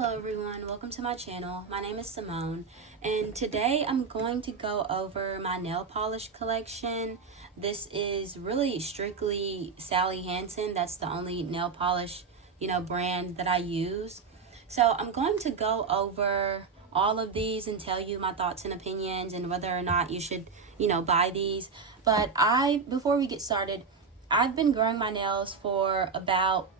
Hello everyone, welcome to my channel. My name is Simone and today I'm going to go over my nail polish collection. This is really strictly Sally Hansen. That's the only nail polish, brand that I use. So I'm going to go over all of these and tell you my thoughts and opinions and whether or not you should, buy these. But before we get started, I've been growing my nails for about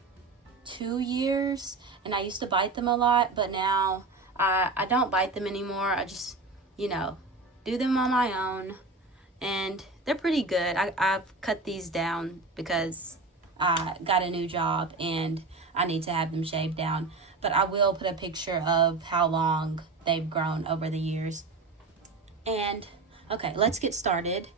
2 years and I used to bite them a lot, but now I don't bite them anymore. I just do them on my own and they're pretty good. I've cut these down because I got a new job and I need to have them shaved down, but I will put a picture of how long they've grown over the years. And okay, let's get started.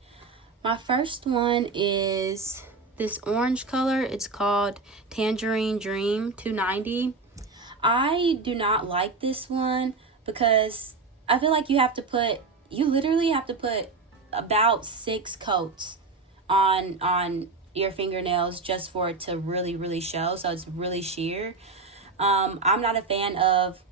My first one is this orange color. It's called Tangerine Dream 290. I do not like this one because I feel like you literally have to put about 6 coats on your fingernails just for it to really show, so it's really sheer. I'm not a fan of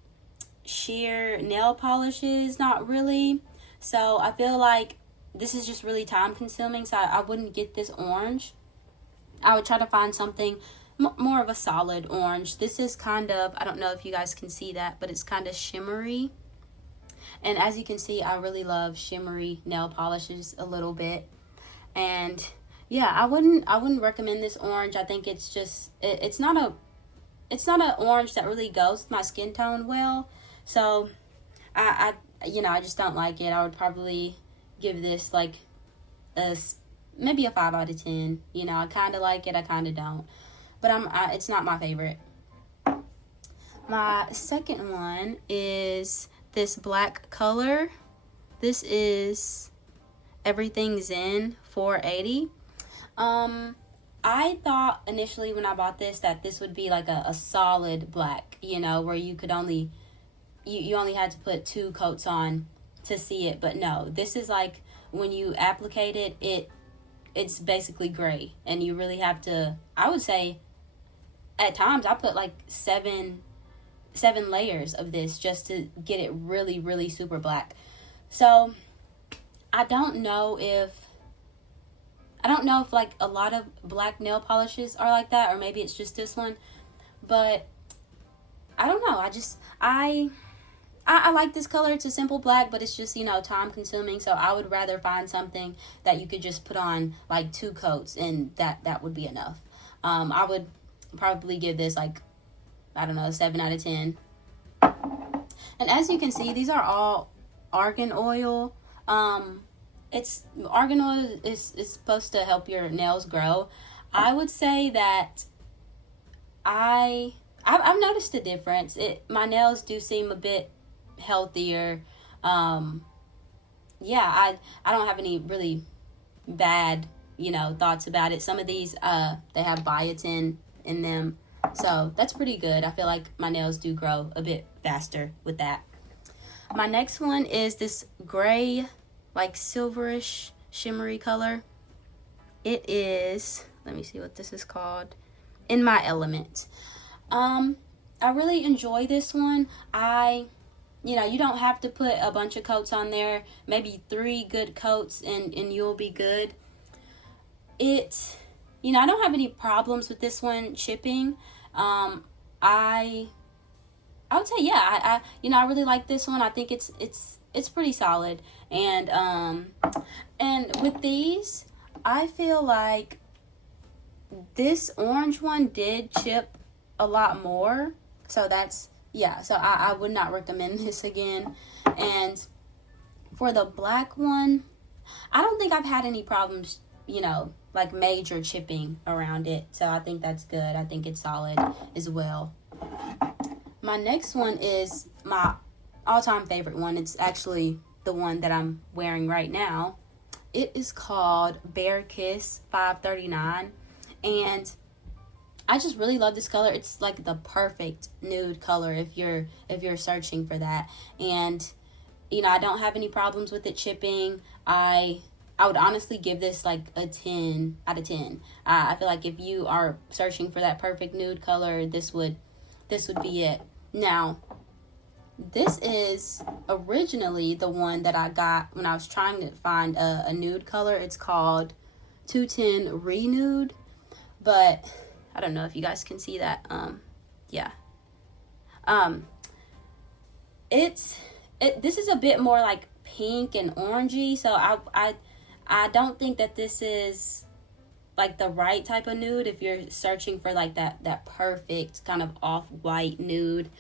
sheer nail polishes, not really, so I feel like this is just really time consuming, so I wouldn't get this orange. I would try to find something more of a solid orange. This is kind of, I don't know if you guys can see that, but it's kind of shimmery. And as you can see, I really love shimmery nail polishes a little bit. And yeah, I wouldn't recommend this orange. I think it's just, it's not an orange that really goes with my skin tone well. So I just don't like it. I would probably give this like maybe a 5 out of 10. I kind of like it, I kind of don't. But it's not my favorite. My second one is this black color. This is Everything Zen 480. I thought initially when I bought this that this would be like a solid black, where you could only, you only had to put 2 coats on to see it. But no, this is like when you applicate it's basically gray, and you really have to, I would say at times I put like seven layers of this just to get it really super black. So I don't know if like a lot of black nail polishes are like that, or maybe it's just this one, but I don't know. I like this color. It's a simple black, but it's just, time consuming. So I would rather find something that you could just put on like 2 coats and that would be enough. I would probably give this like, I don't know, a 7 out of 10. And as you can see, these are all argan oil. Argan oil is supposed to help your nails grow. I would say that I've noticed a difference. My nails do seem a bit healthier. I don't have any really bad thoughts about it. Some of these they have biotin in them, so that's pretty good. I feel like my nails do grow a bit faster with that. My next one is this gray, like silverish shimmery color. It is, let me see what this is called, In My Element. I really enjoy this one. You don't have to put a bunch of coats on there. Maybe 3 good coats and you'll be good. I don't have any problems with this one chipping. I would say, yeah, I really like this one. I think it's pretty solid. And with these, I feel like this orange one did chip a lot more. So so I would not recommend this again. And for the black one, I don't think I've had any problems, like major chipping around it. So I think that's good. I think it's solid as well. My next one is my all-time favorite one. It's actually the one that I'm wearing right now. It is called Bear Kiss 539. And I just really love this color. It's like the perfect nude color if you're searching for that. And I don't have any problems with it chipping. I would honestly give this like a 10 out of 10. I feel like if you are searching for that perfect nude color, this would be it. Now, this is originally the one that I got when I was trying to find a nude color. It's called 210 Renude, but I don't know if you guys can see that. Yeah. This is a bit more like pink and orangey, so I don't think that this is like the right type of nude if you're searching for like that perfect kind of off-white nude.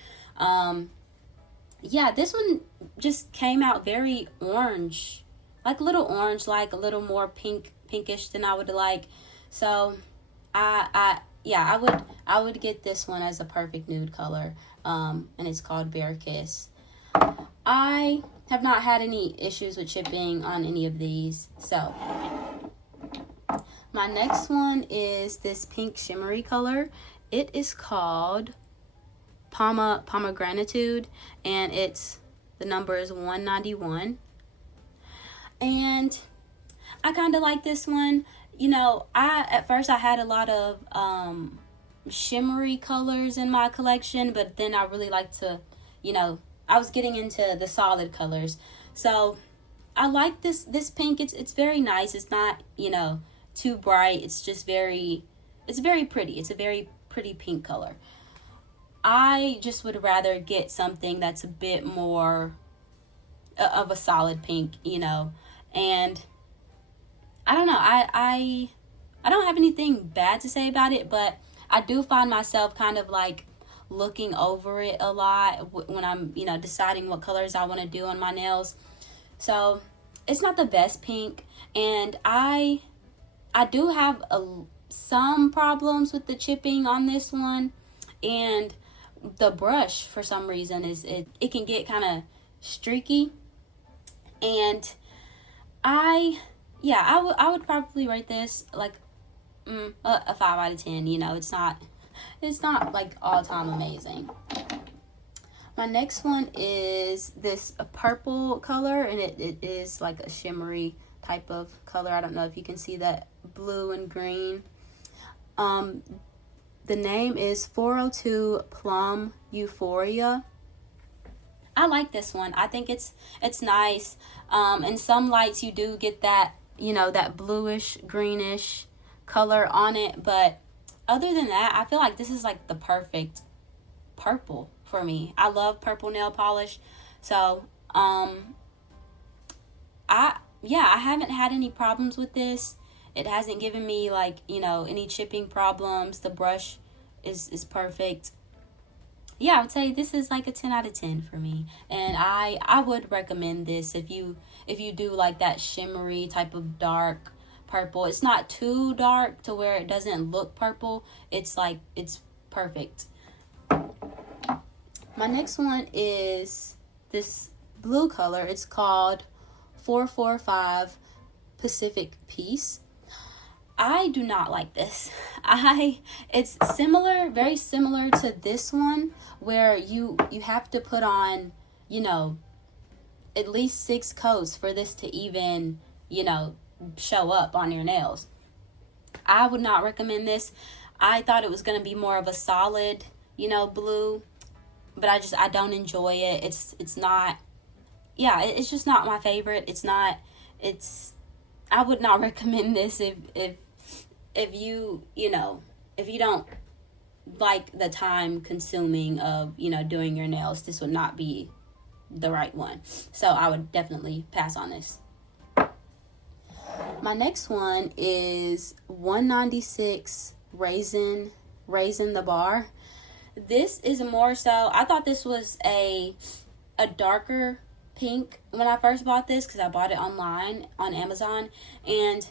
Yeah, this one just came out very orange, like a little orange, like a little more pinkish than I would like. So I would get this one as a perfect nude color. And it's called Bear Kiss. I have not had any issues with chipping on any of these. So my next one is this pink shimmery color. It is called Pomegranitude, and the number is 191. And I kind of like this one. You know, at first I had a lot of shimmery colors in my collection, but then I really like to, you know, I was getting into the solid colors. So I like this pink. It's very nice. It's not, you know, too bright. It's just it's very pretty. It's a very pretty pink color. I just would rather get something that's a bit more of a solid pink, you know. And I don't know. I don't have anything bad to say about it, but I do find myself kind of like looking over it a lot when I'm, you know, deciding what colors I want to do on my nails. So it's not the best pink, and I do have some problems with the chipping on this one, and the brush for some reason it can get kind of streaky, and I would probably rate this like a 5 out of 10. You know, it's not like all-time amazing. My next one is this purple color, and it is like a shimmery type of color. I don't know if you can see that blue and green. The name is 402 Plum Euphoria. I like this one. I think it's nice. In some lights you do get that, you know, that bluish greenish color on it, but other than that, I feel like this is like the perfect purple for me. I love purple nail polish. So I haven't had any problems with this. It hasn't given me like, you know, any chipping problems. The brush is perfect. Yeah, I would say this is like a 10 out of 10 for me. And I would recommend this if you do like that shimmery type of dark purple. It's not too dark to where it doesn't look purple. It's perfect. My next one is this blue color. It's called 445 Pacific Peace. I do not like this. It's very similar to this one, where you have to put on, you know, at least 6 coats for this to even, you know, show up on your nails. I would not recommend this. I thought it was going to be more of a solid, you know, blue, but I don't enjoy it. It's not, yeah, it's just not my favorite. I would not recommend this if you, you know, if you don't like the time consuming of, you know, doing your nails. This would not be the right one. So I would definitely pass on this. My next one is 196 Raisin the Bar. This is more so, I thought this was a darker pink when I first bought this, because I bought it online on Amazon, and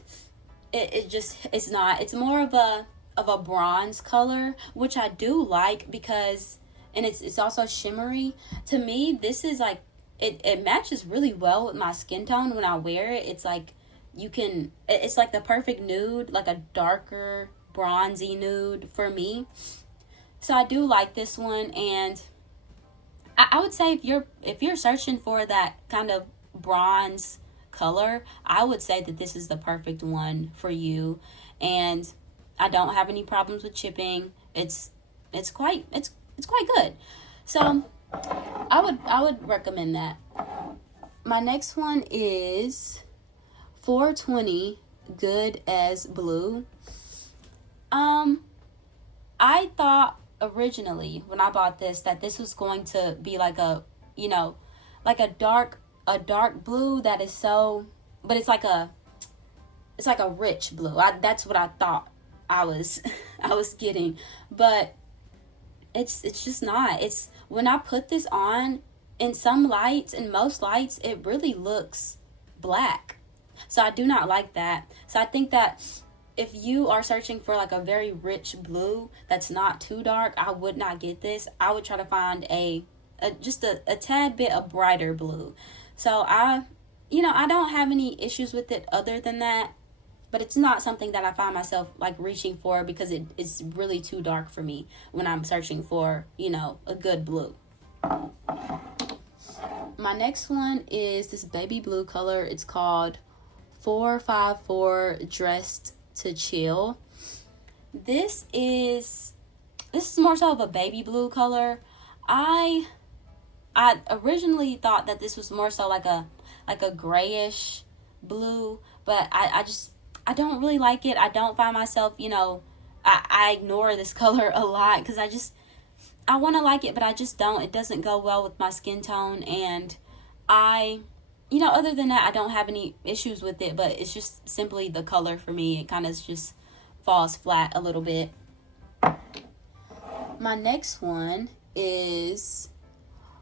it's not. It's more of a bronze color, which I do like, because, and it's also shimmery. To me, this is like, it matches really well with my skin tone when I wear it. It's like, it's like the perfect nude, like a darker bronzy nude for me. So I do like this one, and I would say if you're searching for that kind of bronze color, I would say that this is the perfect one for you. And I don't have any problems with chipping. It's quite good. So I would recommend that. My next one is 420 Good as Blue. Um, I thought originally when I bought this that this was going to be like a, you know, like a dark blue that is so, but it's like a rich blue. That's what I thought I was I was getting, but it's just not. It's when I put this on in some lights, in most lights, it really looks black. So I do not like that. So I think that if you are searching for like a very rich blue that's not too dark, I would not get this. I would try to find a tad bit a brighter blue. So I don't have any issues with it other than that, but it's not something that I find myself like reaching for because it's really too dark for me when I'm searching for, a good blue. My next one is this baby blue color. It's called 454 Dressed to Chill. This is more so of a baby blue color. I originally thought that this was more so like a grayish blue, but I don't really like it. I don't find myself, I ignore this color a lot because I want to like it, but I just don't. It doesn't go well with my skin tone, and other than that, I don't have any issues with it, but it's just simply the color for me. It kind of just falls flat a little bit. My next one is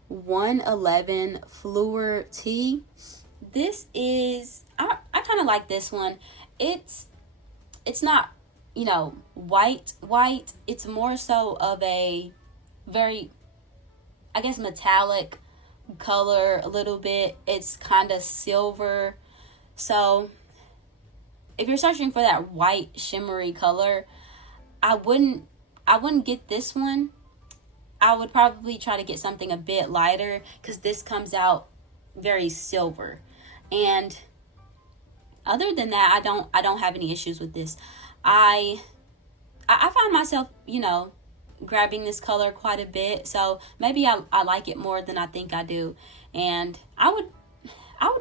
111 Fluor Tea. This is, I kind of like this one. It's not, white. It's more so of a very, I guess, metallic color a little bit. It's kind of silver. So if you're searching for that white shimmery color, I wouldn't get this one. I would probably try to get something a bit lighter because this comes out very silver. And other than that, I don't have any issues with this. I find myself, grabbing this color quite a bit. So maybe I like it more than I think I do. And I would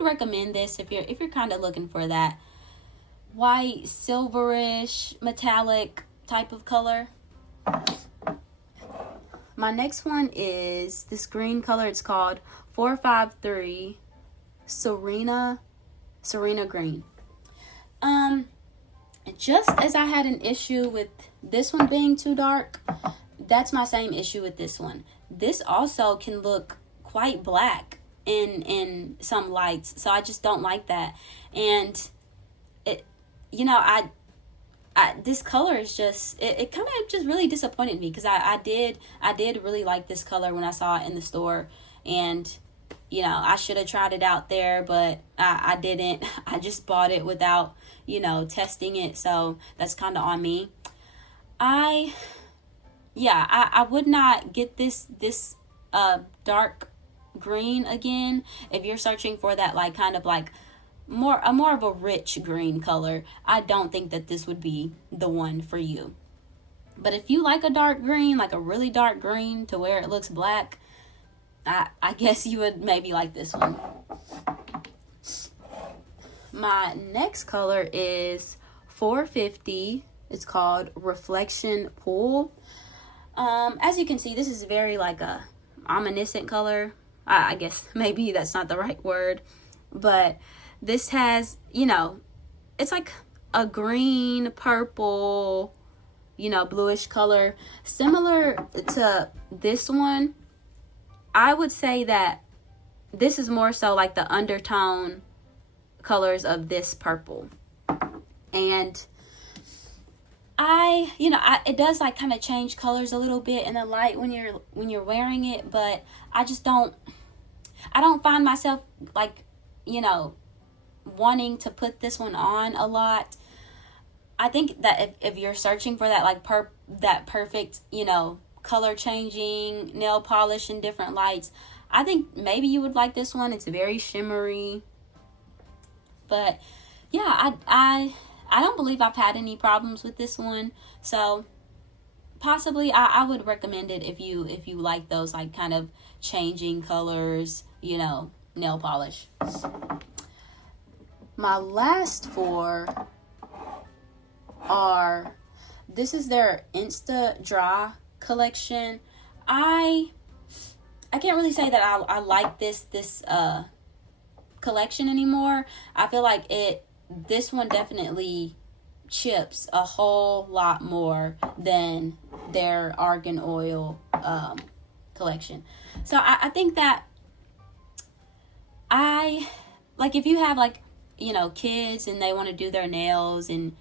recommend this if you're kind of looking for that white, silverish, metallic type of color. My next one is this green color. It's called 453 Serena Green. Just as I had an issue with this one being too dark, that's my same issue with this one. This also can look quite black in some lights, so I just don't like that. And this color is just, it kind of just really disappointed me because I did really like this color when I saw it in the store, and I should have tried it out there, but I didn't. I just bought it without testing it, so that's kind of on me. I would not get this dark green again. If you're searching for that like kind of like more of a rich green color, I don't think that this would be the one for you. But if you like a dark green, like a really dark green to where it looks black, I guess you would maybe like this one. My next color is 450. It's called Reflection Pool. As you can see, this is very like a omniscient color. I guess maybe that's not the right word, but this has, it's like a green, purple, bluish color. Similar to this one, I would say that this is more so like the undertone colors of this purple. And it does like kind of change colors a little bit in the light when you're wearing it, but I don't find myself like, wanting to put this one on a lot. I think that if you're searching for that like that perfect, color changing nail polish in different lights, I think maybe you would like this one. It's very shimmery. But yeah, I don't believe I've had any problems with this one. So possibly I would recommend it if you like those like kind of changing colors, nail polish. My last four are, this is their Insta Dry collection. I can't really say that I like this collection anymore. I feel like this one definitely chips a whole lot more than their argan oil collection. So I think that if you have kids and they want to do their nails and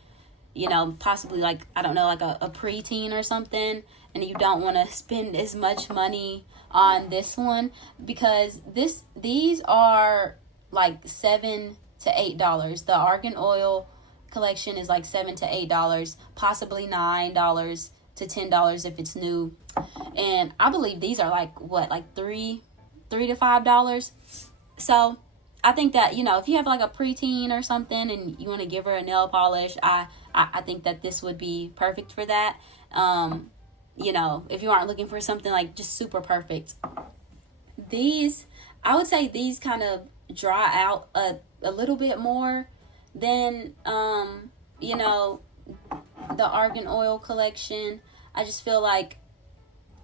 possibly I don't know, like a preteen or something, and you don't want to spend as much money on this one, because these are like $7 to $8. The argan oil collection is like $7 to $8, possibly $9 to $10 if it's new, and I believe these are like $3 to $5. So I think that if you have like a preteen or something and you want to give her a nail polish, I think that this would be perfect for that. If you aren't looking for something like just super perfect, I would say these kind of dry out a little bit more than the argan oil collection. I just feel like,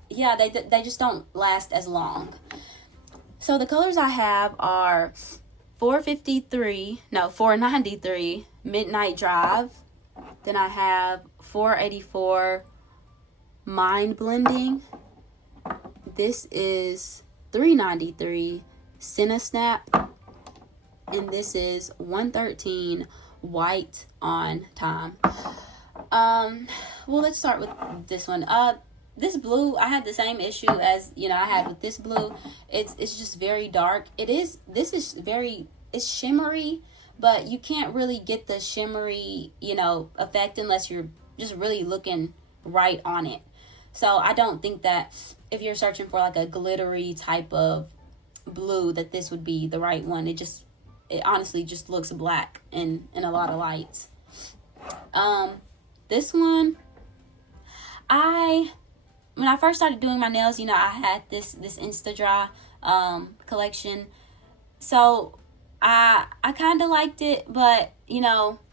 yeah, they just don't last as long. So the colors I have are 493 Midnight Drive. Then I have 484 Mind Blending. This is 393 Cinesnap. And this is 113 White on Time. Well, let's start with this one. This blue, I had the same issue as I had with this blue. It's just very dark. This is it's shimmery, but you can't really get the shimmery effect unless you're just really looking right on it. So I don't think that if you're searching for like a glittery type of blue, that this would be the right one. It honestly just looks black in a lot of lights. This one, when I first started doing my nails, I had this Insta Dry collection. So I kind of liked it, but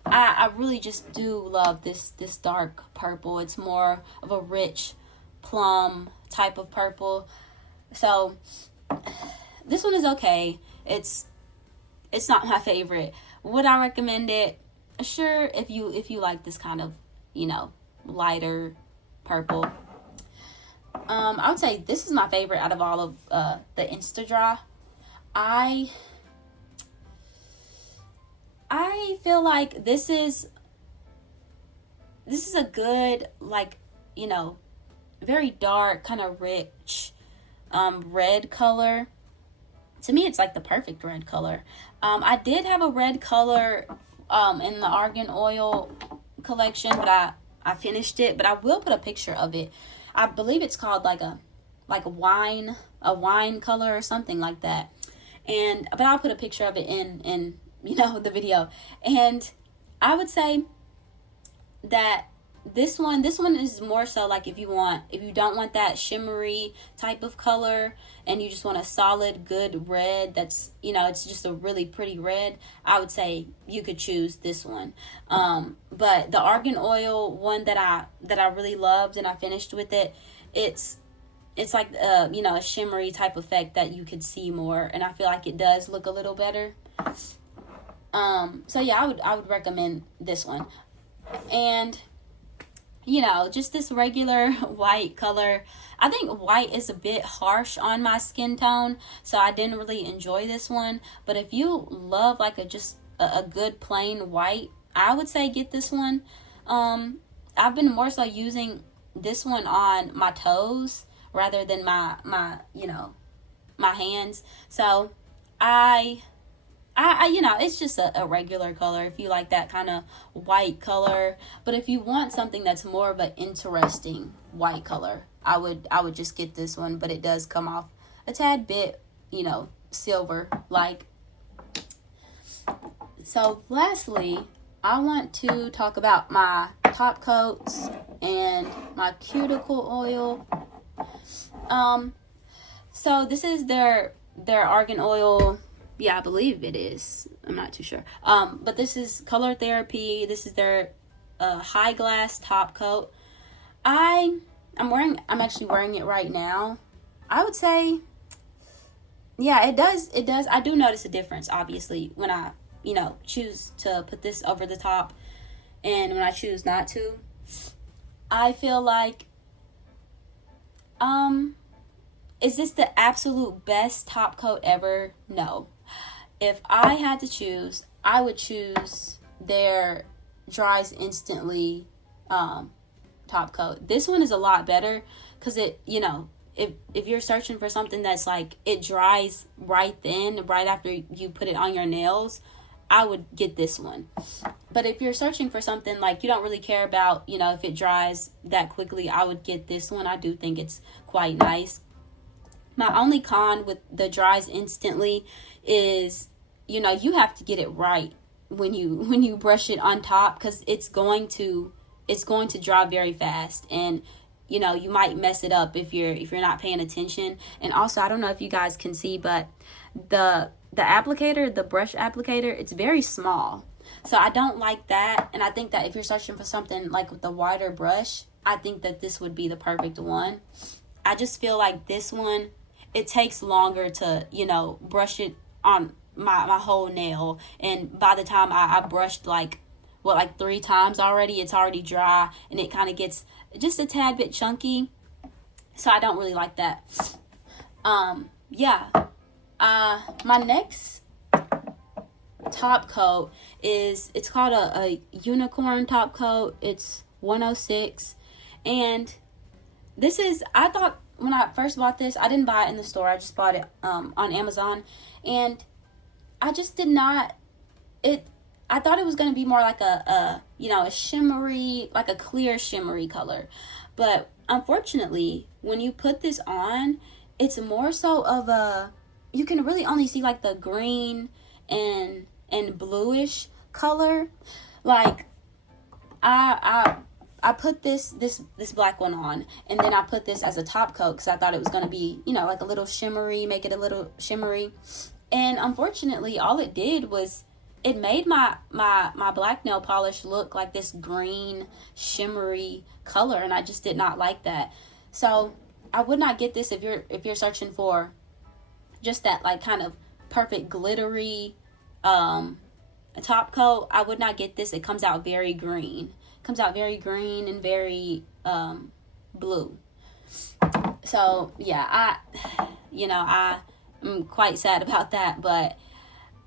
I really just do love this dark purple. It's more of a rich plum type of purple. So this one is okay. It's not my favorite. Would I recommend it? Sure, if you like this kind of lighter purple. I would say this is my favorite out of all of the Insta Dry. I feel like this is a good, very dark, kind of rich red color. To me, it's like the perfect red color. I did have a red color in the argan oil collection, but I finished it. But I will put a picture of it. I believe it's called like a wine color or something like that. But I'll put a picture of it in the video. And I would say that this one is more so like if you don't want that shimmery type of color and you just want a solid good red that's it's just a really pretty red, I would say you could choose this one. But the argan oil one that I really loved and I finished with it, it's like a shimmery type effect that you could see more, and I feel like it does look a little better. So yeah, I would recommend this one. And just this regular white color. I think white is a bit harsh on my skin tone, so I didn't really enjoy this one. But if you love like a good plain white, I would say get this one. I've been more so using this one on my toes rather than my hands. So I it's just a regular color if you like that kind of white color. But if you want something that's more of an interesting white color, I would just get this one. But it does come off a tad bit, silver like. So lastly, I want to talk about my top coats and my cuticle oil. So this is their argan oil. Yeah, I believe it is. I'm not too sure. But this is Color Therapy. This is their high glass top coat. I'm actually wearing it right now. I would say, yeah, it does. I do notice a difference, obviously, when I, choose to put this over the top and when I choose not to. I feel like, is this the absolute best top coat ever? No. If I had to choose, I would choose their dries instantly top coat. This one is a lot better because it, if you're searching for something that's like it dries right then, right after you put it on your nails, I would get this one. But if you're searching for something like you don't really care about, if it dries that quickly, I would get this one. I do think it's quite nice. My only con with the dries instantly is, you have to get it right when you brush it on top, because it's going to dry very fast, and you might mess it up if you're not paying attention. And also, I don't know if you guys can see, but the applicator, the brush applicator, it's very small. So I don't like that. And I think that if you're searching for something like with the wider brush, I think that this would be the perfect one. I just feel like this one, it takes longer to, brush it on my whole nail. And by the time I brushed like 3 times already, it's already dry, and it kind of gets just a tad bit chunky. So I don't really like that. My next top coat it's called a unicorn top coat. It's 106, and this is, I thought when I first bought this, I didn't buy it in the store, I just bought it on Amazon, and I just did not, I thought it was going to be more like a shimmery, like a clear shimmery color. But unfortunately, when you put this on, it's more so of you can really only see like the green and bluish color. Like I put this black one on, and then I put this as a top coat because I thought it was going to be, like a little shimmery, make it a little shimmery. And unfortunately, all it did was it made my black nail polish look like this green shimmery color, and I just did not like that. So I would not get this if you're searching for just that like kind of perfect glittery top coat. I would not get this. It comes out very green. And very blue. So yeah, I'm quite sad about that, but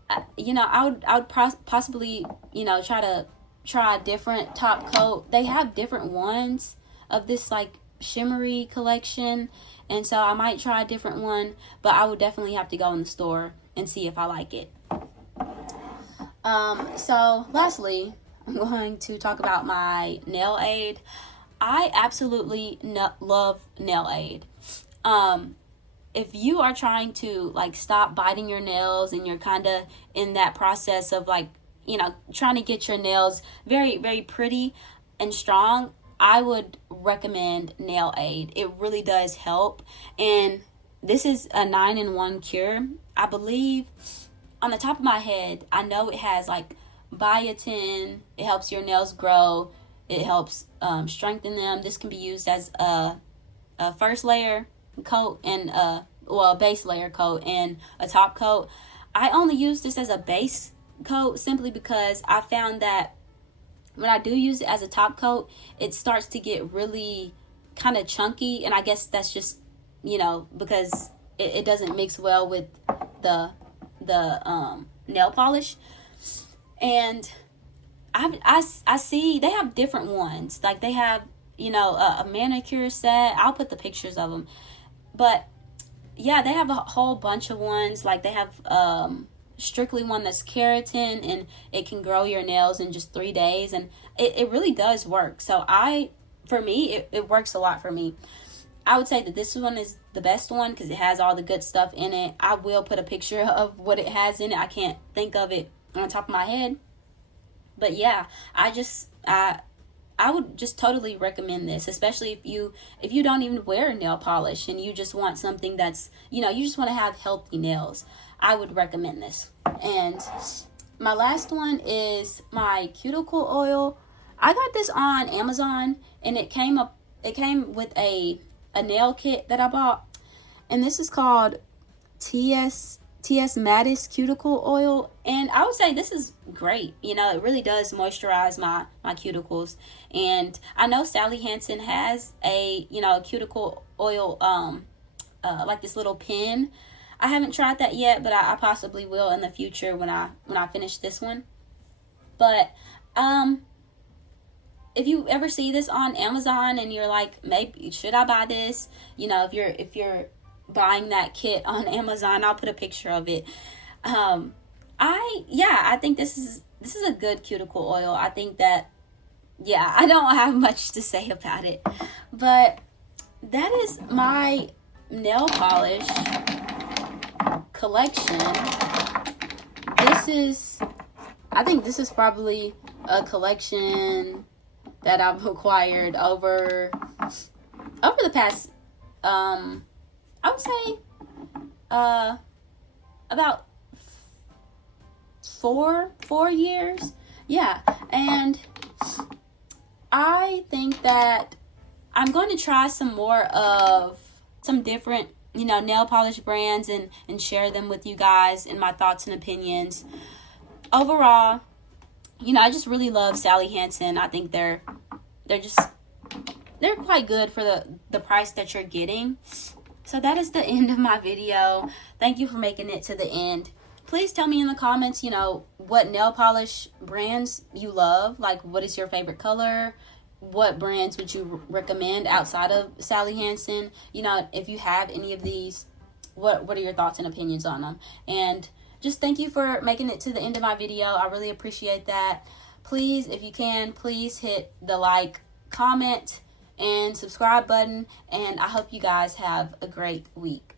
I would possibly, try a different top coat. They have different ones of this like shimmery collection, and so I might try a different one, but I would definitely have to go in the store and see if I like it. So lastly, I'm going to talk about my nail aid. I absolutely love nail aid. If you are trying to like stop biting your nails and you're kind of in that process of like, trying to get your nails very, very pretty and strong, I would recommend nail aid. It really does help. And this is a 9-in-1 cure. I believe, on the top of my head, I know it has like biotin. It helps your nails grow. It helps strengthen them. This can be used as a first layer coat and a base layer coat and a top coat. I only use this as a base coat simply because I found that when I do use it as a top coat, it starts to get really kind of chunky, and I guess that's just because it doesn't mix well with the nail polish. And I see they have different ones. Like they have a manicure set. I'll put the pictures of them. But yeah, they have a whole bunch of ones. Like they have strictly one that's keratin, and it can grow your nails in just 3 days, and it really does work. So for me, it works a lot for me. I would say that this one is the best one because it has all the good stuff in it. I will put a picture of what it has in it. I can't think of it on top of my head. But yeah, I I would just totally recommend this, especially if you don't even wear nail polish and you just want something that's, you just want to have healthy nails. I would recommend this. And my last one is my cuticle oil. I got this on Amazon, and it came with a nail kit that I bought, and this is called TS Mattis cuticle oil, and I would say this is great. It really does moisturize my cuticles. And I know Sally Hansen has a cuticle oil like this little pen. I haven't tried that yet, but I possibly will in the future when I finish this one. But if you ever see this on Amazon and you're like, maybe should I buy this? If you're buying that kit on Amazon, I'll put a picture of it. I think this is a good cuticle oil. I think that, I don't have much to say about it, but that is my nail polish collection. I think this is probably a collection that I've acquired over the past, I would say, about 4 years. Yeah. And I think that I'm going to try some more of some different, nail polish brands and share them with you guys and my thoughts and opinions. Overall, I just really love Sally Hansen. I think they're quite good for the price that you're getting. So that is the end of my video. Thank you for making it to the end. Please tell me in the comments, what nail polish brands you love. Like, what is your favorite color? What brands would you recommend outside of Sally Hansen? If you have any of these, what are your thoughts and opinions on them? And just thank you for making it to the end of my video. I really appreciate that. Please, if you can, please hit the like, comment, and subscribe button. And I hope you guys have a great week.